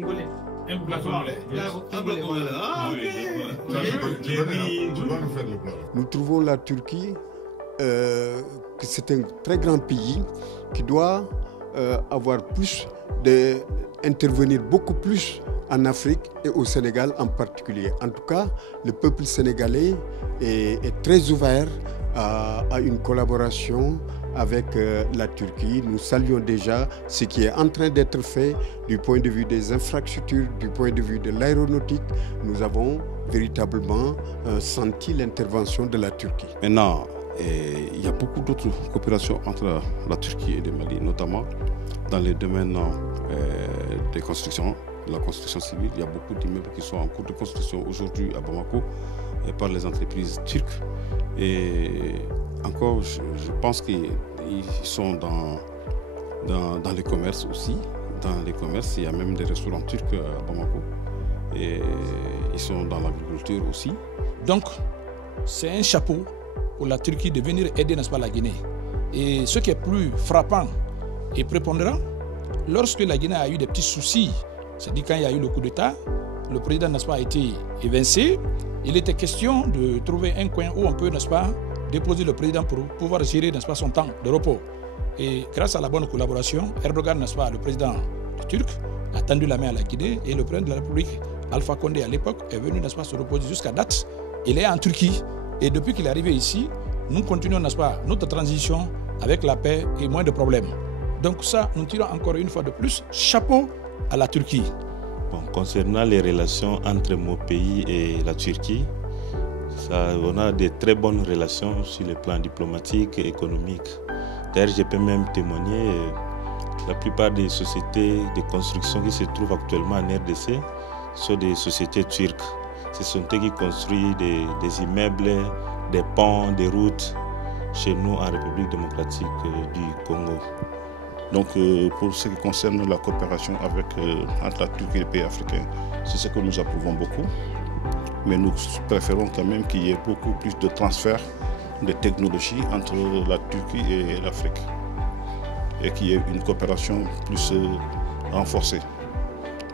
congolais. Un plat congolais. Nous trouvons la Turquie que c'est un très grand pays qui doit avoir intervenir beaucoup plus en Afrique et au Sénégal en particulier. En tout cas, le peuple sénégalais est très ouvert à une collaboration avec la Turquie. Nous saluons déjà ce qui est en train d'être fait du point de vue des infrastructures, du point de vue de l'aéronautique. Nous avons véritablement senti l'intervention de la Turquie. Maintenant, il y a beaucoup d'autres coopérations entre la Turquie et le Mali, notamment dans les domaines des constructions, de la construction civile. Il y a beaucoup d'immeubles qui sont en cours de construction aujourd'hui à Bamako par les entreprises turques. Et encore, je pense qu'ils sont dans les commerces aussi. Dans les commerces, il y a même des restaurants turcs à Bamako. Et ils sont dans l'agriculture aussi. Donc, c'est un chapeau pour la Turquie de venir aider, n'est-ce pas, la Guinée. Et ce qui est plus frappant et prépondérant, lorsque la Guinée a eu des petits soucis, c'est-à-dire quand il y a eu le coup d'État, le président, n'est-ce pas, a été évincé. Il était question de trouver un coin où on peut, n'est-ce pas, déposer le président pour pouvoir gérer, n'est-ce pas, son temps de repos. Et grâce à la bonne collaboration, Erdogan, n'est-ce pas, le président turc, a tendu la main à la Guinée et le président de la République, Alpha Condé à l'époque, est venu, n'est-ce pas, se reposer jusqu'à date. Il est en Turquie et depuis qu'il est arrivé ici, nous continuons, n'est-ce pas, notre transition avec la paix et moins de problèmes. Donc ça, nous tirons encore une fois de plus, chapeau à la Turquie. Bon, concernant les relations entre mon pays et la Turquie, on a de très bonnes relations sur le plan diplomatique et économique. D'ailleurs, je peux même témoigner, la plupart des sociétés de construction qui se trouvent actuellement en RDC sont des sociétés turques. Ce sont eux qui construisent des immeubles, des ponts, des routes chez nous en République démocratique du Congo. Donc pour ce qui concerne la coopération entre la Turquie et les pays africains, c'est ce que nous approuvons beaucoup. Mais nous préférons quand même qu'il y ait beaucoup plus de transferts de technologies entre la Turquie et l'Afrique. Et qu'il y ait une coopération plus renforcée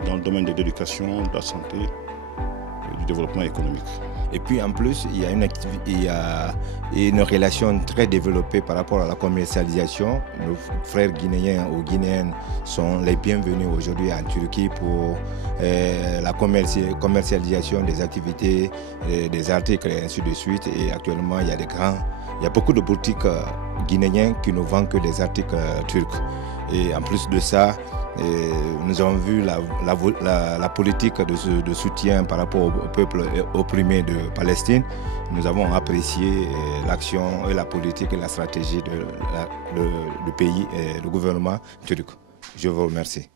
dans le domaine de l'éducation, de la santé et du développement économique. Et puis en plus, il y a une relation très développée par rapport à la commercialisation. Nos frères guinéens ou guinéennes sont les bienvenus aujourd'hui en Turquie pour la commercialisation des activités, des articles et ainsi de suite. Et actuellement, il y a beaucoup de boutiques guinéennes qui ne vendent que des articles turcs. Et en plus de ça, nous avons vu la politique de soutien par rapport au peuple opprimé de Palestine. Nous avons apprécié l'action et la politique et la stratégie du pays et du gouvernement turc. Je vous remercie.